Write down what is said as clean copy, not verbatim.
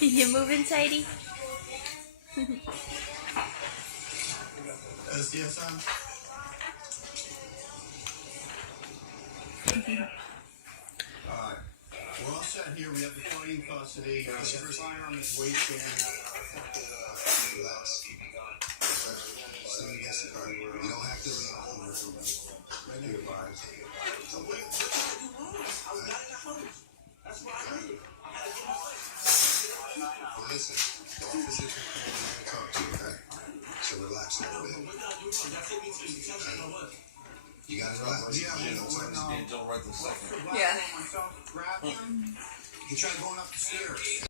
You moving, Sadie? SDSM? Alright. We're all set here. We have the party in custody. The firearm is waistband. Relax. So you guess the card. You don't have to leave home or something. Right now, your body. So what did I do wrong? I was not in the house. That's why I did. Well, listen, the officers are coming in to talk to you, okay? So relax a little bit. What did I do wrong? That's it. You gotta relax. Yeah, You know, Stand till right this second. Yeah. Myself, grabbed him. He tried going up the stairs.